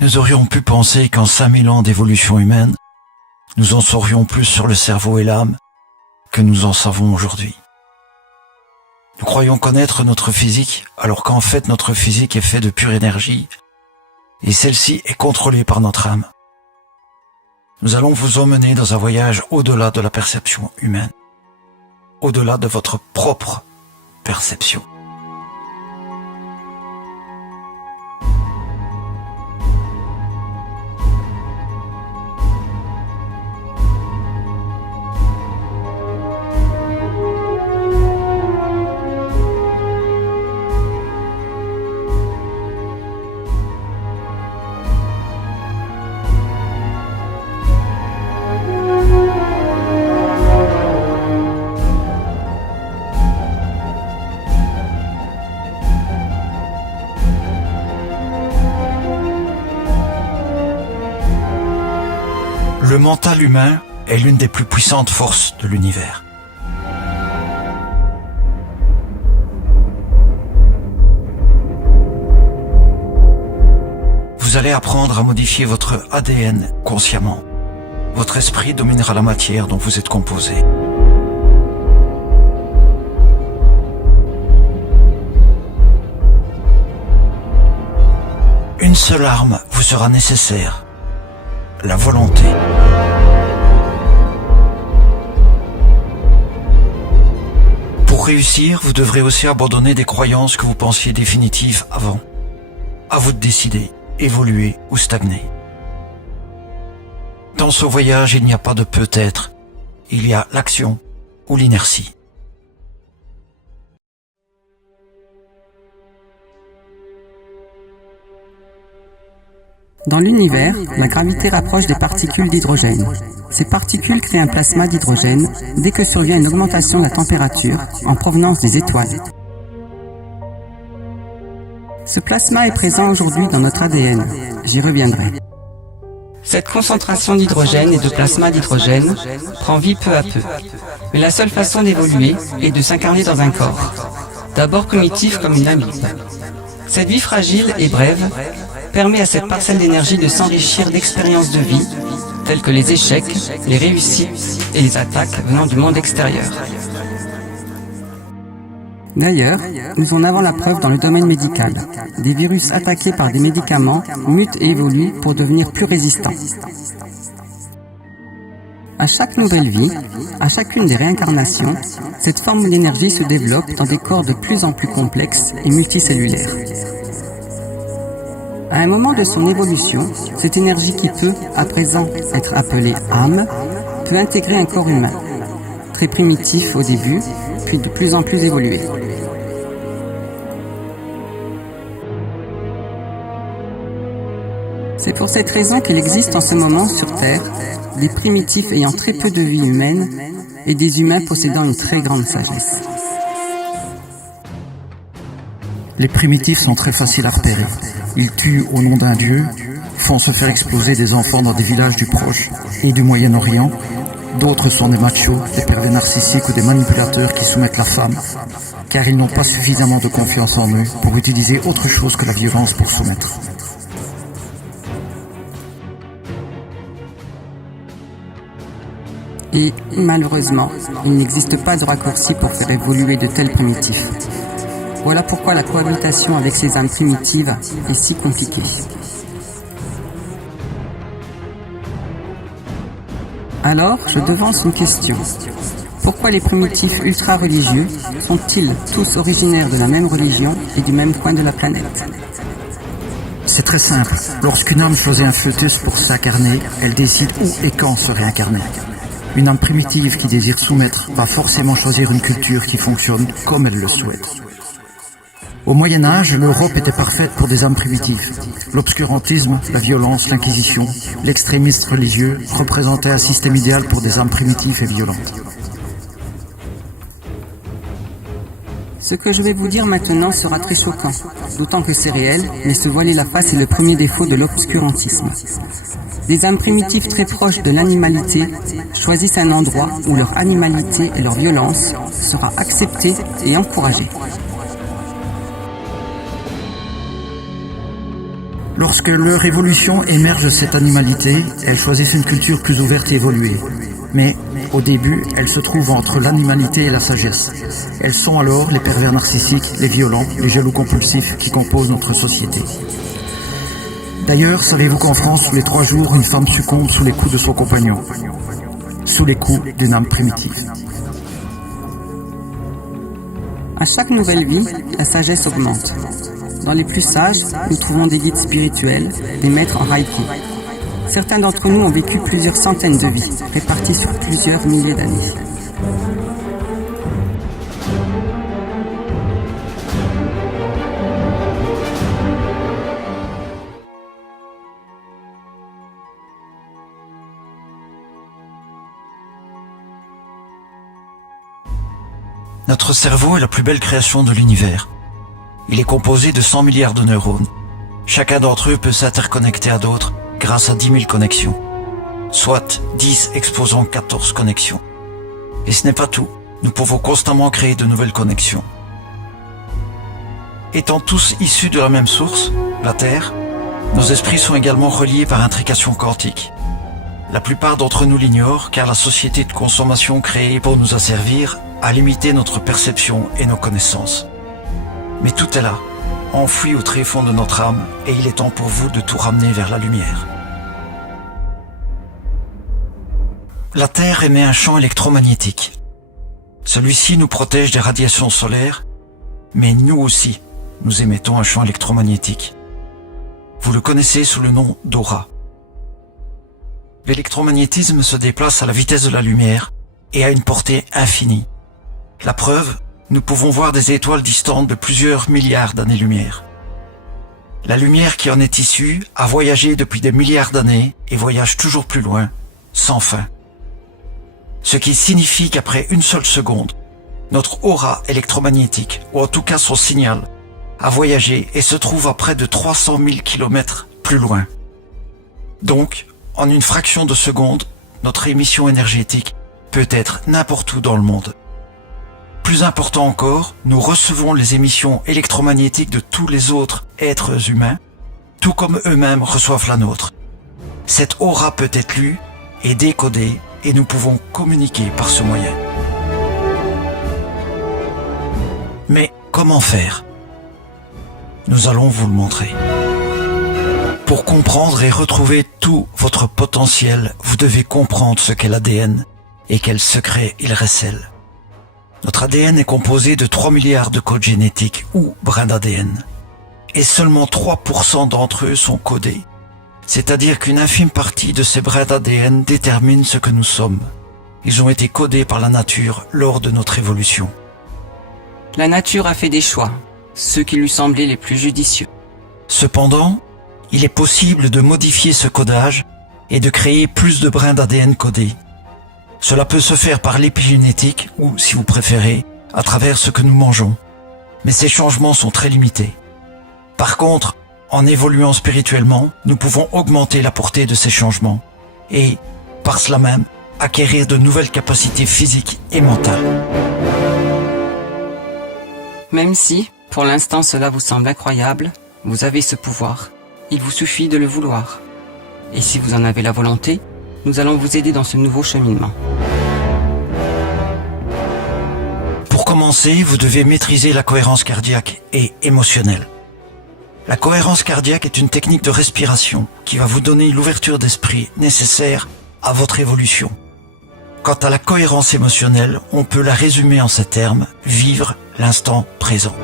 Nous aurions pu penser qu'en 5000 ans d'évolution humaine, nous en saurions plus sur le cerveau et l'âme que nous en savons aujourd'hui. Nous croyons connaître notre physique, alors qu'en fait notre physique est faite de pure énergie, et celle-ci est contrôlée par notre âme. Nous allons vous emmener dans un voyage au-delà de la perception humaine, au-delà de votre propre perception. Le mental humain est l'une des plus puissantes forces de l'univers. Vous allez apprendre à modifier votre ADN consciemment. Votre esprit dominera la matière dont vous êtes composé. Une seule arme vous sera nécessaire, la volonté. Pour réussir, vous devrez aussi abandonner des croyances que vous pensiez définitives avant. À vous de décider, évoluer ou stagner. Dans ce voyage, il n'y a pas de peut-être, il y a l'action ou l'inertie. Dans l'univers, la gravité rapproche des particules d'hydrogène. Ces particules créent un plasma d'hydrogène dès que survient une augmentation de la température en provenance des étoiles. Ce plasma est présent aujourd'hui dans notre ADN. J'y reviendrai. Cette concentration d'hydrogène et de plasma d'hydrogène prend vie peu à peu. Mais la seule façon d'évoluer est de s'incarner dans un corps, d'abord primitif comme une amibe. Cette vie fragile et brève permet à cette parcelle d'énergie de s'enrichir d'expériences de vie, telles que les échecs, les réussites et les attaques venant du monde extérieur. D'ailleurs, nous en avons la preuve dans le domaine médical. Des virus attaqués par des médicaments mutent et évoluent pour devenir plus résistants. À chaque nouvelle vie, à chacune des réincarnations, cette forme d'énergie se développe dans des corps de plus en plus complexes et multicellulaires. À un moment de son évolution, cette énergie qui peut, à présent, être appelée âme, peut intégrer un corps humain, très primitif au début, puis de plus en plus évolué. C'est pour cette raison qu'il existe en ce moment sur Terre des primitifs ayant très peu de vie humaine et des humains possédant une très grande sagesse. Les primitifs sont très faciles à repérer. Ils tuent au nom d'un dieu, font se faire exploser des enfants dans des villages du Proche et du Moyen-Orient. D'autres sont des machos, des pervers narcissiques ou des manipulateurs qui soumettent la femme, car ils n'ont pas suffisamment de confiance en eux pour utiliser autre chose que la violence pour soumettre. Et malheureusement, il n'existe pas de raccourci pour faire évoluer de tels primitifs. Voilà pourquoi la cohabitation avec ces âmes primitives est si compliquée. Alors, je devance une question. Pourquoi les primitifs ultra-religieux sont-ils tous originaires de la même religion et du même coin de la planète? C'est très simple. Lorsqu'une âme choisit un fœtus pour s'incarner, elle décide où et quand se réincarner. Une âme primitive qui désire soumettre va forcément choisir une culture qui fonctionne comme elle le souhaite. Au Moyen-Âge, l'Europe était parfaite pour des âmes primitives. L'obscurantisme, la violence, l'inquisition, l'extrémisme religieux représentaient un système idéal pour des âmes primitives et violentes. Ce que je vais vous dire maintenant sera très choquant, d'autant que c'est réel, mais se voiler la face est le premier défaut de l'obscurantisme. Des âmes primitives très proches de l'animalité choisissent un endroit où leur animalité et leur violence sera acceptée et encouragée. Lorsque leur évolution émerge de cette animalité, elles choisissent une culture plus ouverte et évoluée. Mais, au début, elles se trouvent entre l'animalité et la sagesse. Elles sont alors les pervers narcissiques, les violents, les jaloux compulsifs qui composent notre société. D'ailleurs, savez-vous qu'en France, tous les 3 jours, une femme succombe sous les coups de son compagnon, sous les coups d'une âme primitive. À chaque nouvelle vie, la sagesse augmente. Dans les plus sages, nous trouvons des guides spirituels, des maîtres en haïku. Certains d'entre nous ont vécu plusieurs centaines de vies, réparties sur plusieurs milliers d'années. Notre cerveau est la plus belle création de l'univers. Il est composé de 100 milliards de neurones. Chacun d'entre eux peut s'interconnecter à d'autres grâce à 10 000 connexions, soit 10 exposant 14 connexions. Et ce n'est pas tout, nous pouvons constamment créer de nouvelles connexions. Étant tous issus de la même source, la Terre, nos esprits sont également reliés par intrication quantique. La plupart d'entre nous l'ignorent car la société de consommation créée pour nous asservir a limité notre perception et nos connaissances. Mais tout est là, enfoui au tréfonds de notre âme, et il est temps pour vous de tout ramener vers la lumière. La Terre émet un champ électromagnétique. Celui-ci nous protège des radiations solaires, mais nous aussi, nous émettons un champ électromagnétique. Vous le connaissez sous le nom d'aura. L'électromagnétisme se déplace à la vitesse de la lumière et à une portée infinie. La preuve, nous pouvons voir des étoiles distantes de plusieurs milliards d'années-lumière. La lumière qui en est issue a voyagé depuis des milliards d'années et voyage toujours plus loin, sans fin. Ce qui signifie qu'après une seule seconde, notre aura électromagnétique, ou en tout cas son signal, a voyagé et se trouve à près de 300 000 km plus loin. Donc, en une fraction de seconde, notre émission énergétique peut être n'importe où dans le monde. Plus important encore, nous recevons les émissions électromagnétiques de tous les autres êtres humains, tout comme eux-mêmes reçoivent la nôtre. Cette aura peut être lue et décodée et nous pouvons communiquer par ce moyen. Mais comment faire ? Nous allons vous le montrer. Pour comprendre et retrouver tout votre potentiel, vous devez comprendre ce qu'est l'ADN et quels secrets il recèle. Notre ADN est composé de 3 milliards de codes génétiques ou brins d'ADN. Et seulement 3% d'entre eux sont codés. C'est-à-dire qu'une infime partie de ces brins d'ADN détermine ce que nous sommes. Ils ont été codés par la nature lors de notre évolution. La nature a fait des choix, ceux qui lui semblaient les plus judicieux. Cependant, il est possible de modifier ce codage et de créer plus de brins d'ADN codés. Cela peut se faire par l'épigénétique ou, si vous préférez, à travers ce que nous mangeons. Mais ces changements sont très limités. Par contre, en évoluant spirituellement, nous pouvons augmenter la portée de ces changements et, par cela même, acquérir de nouvelles capacités physiques et mentales. Même si, pour l'instant cela vous semble incroyable, vous avez ce pouvoir. Il vous suffit de le vouloir. Et si vous en avez la volonté, nous allons vous aider dans ce nouveau cheminement. Pour commencer, vous devez maîtriser la cohérence cardiaque et émotionnelle. La cohérence cardiaque est une technique de respiration qui va vous donner l'ouverture d'esprit nécessaire à votre évolution. Quant à la cohérence émotionnelle, on peut la résumer en ces termes, vivre l'instant présent.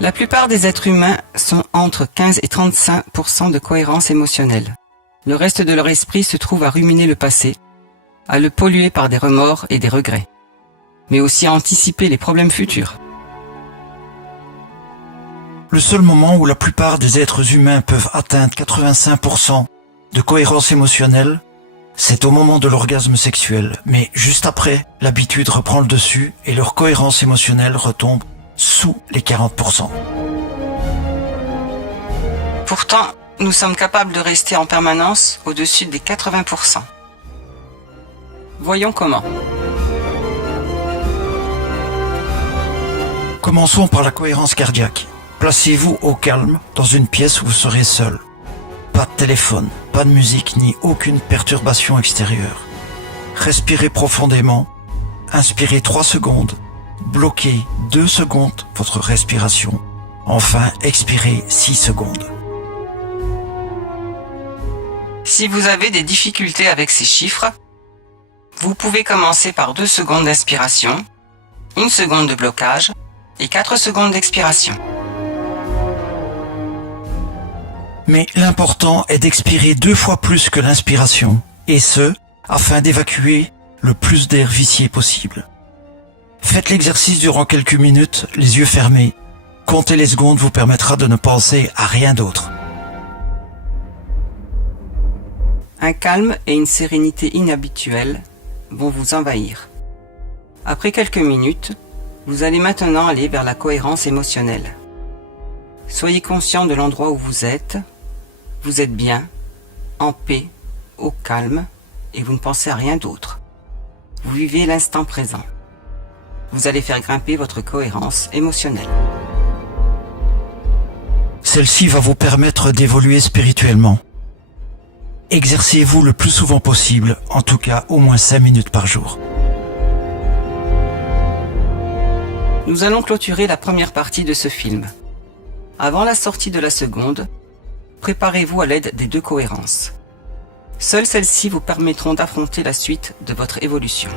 La plupart des êtres humains sont entre 15 et 35% de cohérence émotionnelle. Le reste de leur esprit se trouve à ruminer le passé, à le polluer par des remords et des regrets, mais aussi à anticiper les problèmes futurs. Le seul moment où la plupart des êtres humains peuvent atteindre 85% de cohérence émotionnelle, c'est au moment de l'orgasme sexuel. Mais juste après, l'habitude reprend le dessus et leur cohérence émotionnelle retombe sous les 40%. Pourtant, nous sommes capables de rester en permanence au-dessus des 80%. Voyons comment. Commençons par la cohérence cardiaque. Placez-vous au calme dans une pièce où vous serez seul. Pas de téléphone, pas de musique ni aucune perturbation extérieure. Respirez profondément, inspirez 3 secondes, bloquez 2 secondes votre respiration, enfin expirez 6 secondes. Si vous avez des difficultés avec ces chiffres, vous pouvez commencer par 2 secondes d'inspiration, 1 seconde de blocage et 4 secondes d'expiration. Mais l'important est d'expirer 2 fois plus que l'inspiration, et ce, afin d'évacuer le plus d'air vicié possible. Faites l'exercice durant quelques minutes, les yeux fermés. Compter les secondes vous permettra de ne penser à rien d'autre. Un calme et une sérénité inhabituels vont vous envahir. Après quelques minutes, vous allez maintenant aller vers la cohérence émotionnelle. Soyez conscient de l'endroit où vous êtes bien, en paix, au calme, et vous ne pensez à rien d'autre. Vous vivez l'instant présent. Vous allez faire grimper votre cohérence émotionnelle. Celle-ci va vous permettre d'évoluer spirituellement. Exercez-vous le plus souvent possible, en tout cas au moins 5 minutes par jour. Nous allons clôturer la première partie de ce film. Avant la sortie de la seconde, préparez-vous à l'aide des 2 cohérences. Seules celles-ci vous permettront d'affronter la suite de votre évolution.